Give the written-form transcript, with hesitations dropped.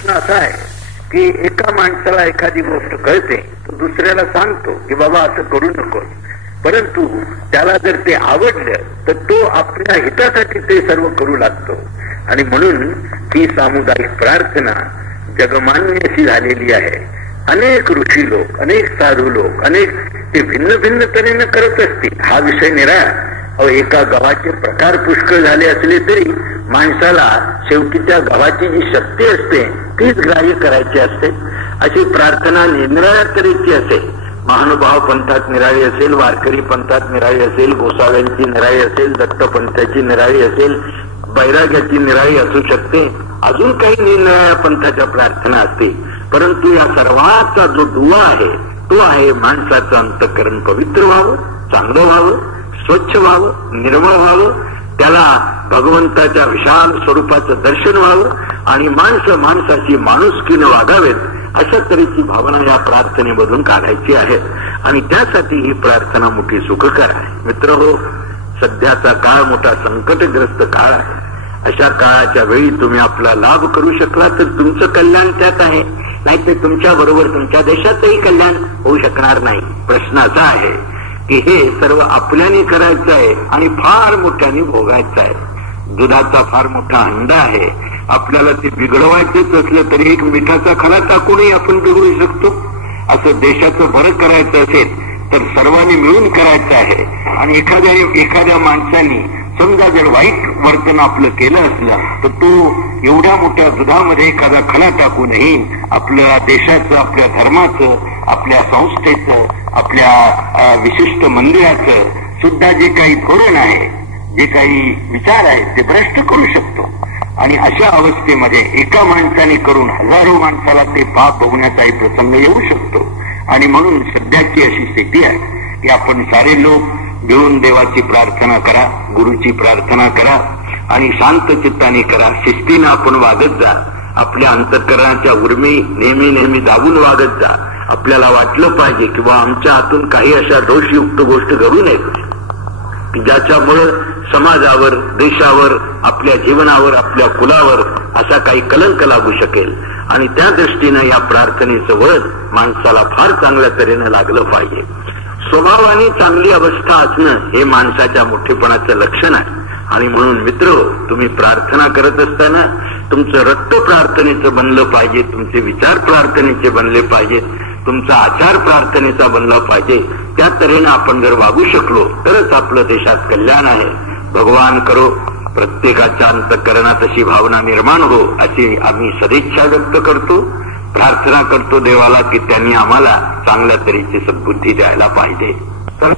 प्रश्न असा आहे की एका माणसाला एखादी गोष्ट कळते, तो दुसऱ्याला सांगतो की बाबा असं करू नकोस, परंतु त्याला जर ते आवडलं तर तो आपल्या हितासाठी ते सर्व करू लागतो. आणि म्हणून ही सामुदायिक प्रार्थना जगमान्य अशी झालेली आहे. अनेक ऋषी लोक, अनेक साधू लोक, अनेक ते भिन्न भिन्न तऱ्हेनं करत असतील. हा विषय निराळा. एका गव्हाचे प्रकार पुष्कळ झाले असले तरी माणसाला शेवटी त्या गव्हाची जी शक्ती असते तीच ग्राह्य करायची असते. अशी प्रार्थना निराळ्या तऱ्हेची असेल. महानुभाव पंथात निराळी असेल, वारकरी पंथात निराळी असेल, गोसाव्यांची निराळी असेल, दत्त पंथाची निराळी असेल, बैराग्याची निराळी असू शकते, अजून काही निराळ्या पंथाच्या प्रार्थना असतील. परंतु या सर्वांचा जो दुवा आहे तो आहे माणसाचं अंतःकरण पवित्र व्हावं, चांगलं व्हावं, स्वच्छ व्हावं, निर्मळ व्हावं, त्याला भगवंताच्या विशाल स्वरूपाचं दर्शन व्हावं आणि माणसाची माणुसकीनं वागावेत, अशा तऱ्हेची भावना या प्रार्थनेमधून काढायची आहे. आणि त्यासाठी ही प्रार्थना मोठी सुखकर आहे. मित्रहो, सध्याचा काळ मोठा संकटग्रस्त काळ आहे. अशा काळाच्या वेळी तुम्ही आपला लाभ करू शकला तर तुमचं कल्याण त्यात आहे, नाहीतर तुमच्या बरोबर तुमच्या देशाचंही कल्याण होऊ शकणार नाही. प्रश्न असा आहे की हे सर्व आपल्याने करायचं आहे आणि फार मोठ्याने भोगायचं आहे. दुधाचा फार मोठा हंडा आहे. आपल्याला ते बिघडवायचंच असलं तरी एक मिठाचा खडा टाकूनही आपण बिघडू शकतो. असं देशाचं बरं करायचं असेल तर सर्वांनी मिळून करायचं आहे. आणि एखाद्या माणसाने समजा जर वाईट वर्तन आपलं केलं असलं तर तो एवढ्या मोठ्या दुधामध्ये एखादा खडा टाकूनही आपल्या देशाचं, आपल्या धर्माचं, आपल्या संस्थेचं, आपल्या विशिष्ट मंदिराचं सुद्धा जे काही धोरण आहे, जे काही विचार आहेत ते भ्रष्ट करू शकतो. आणि अशा अवस्थेमध्ये एका माणसाने करून हजारो माणसाला ते पाप भोगण्याचाही प्रसंग येऊ शकतो. आणि म्हणून सध्याची अशी स्थिती आहे की आपण सारे लोक मिळून देवाची प्रार्थना करा, गुरुची प्रार्थना करा आणि शांत चित्ताने करा. शिस्तीनं आपण वागत जा. आपल्या अंतःकरणाच्या उर्मी नेहमी दाबून वागत जा. आपल्याला वाटलं पाहिजे किंवा आमच्या हातून काही अशा दोषयुक्त गोष्ट घडू नये की ज्याच्यामुळं समाजावर, देशावर, आपल्या जीवनावर, आपल्या कुलावर असा काही कलंक लागू शकेल. आणि त्या दृष्टीनं या प्रार्थनेचं वळण माणसाला फार चांगल्या तऱ्हेनं लागलं पाहिजे. स्वभावाने चांगली अवस्था असणं हे माणसाच्या मोठेपणाचं लक्षण आहे. आणि म्हणून मित्र, तुम्ही प्रार्थना करत असताना तुमचं रक्त प्रार्थनेचं बनलं पाहिजे, तुमचे विचार प्रार्थनेचे बनले पाहिजेत, तुमचा आचार प्रार्थनेचा बनला पाहिजे. त्या तऱ्हेनं आपण जर वागू शकलो तरच आपलं देशात कल्याण आहे. भगवान करो प्रत्येकाच्या अंतःकरणात अशी भावना निर्माण हो, अशी आम्ही सदिच्छा व्यक्त करतो. प्रार्थना करतो देवाला की त्यांनी आम्हाला चांगल्या तऱ्हेची सद्बुद्धी द्यायला पाहिजे. तर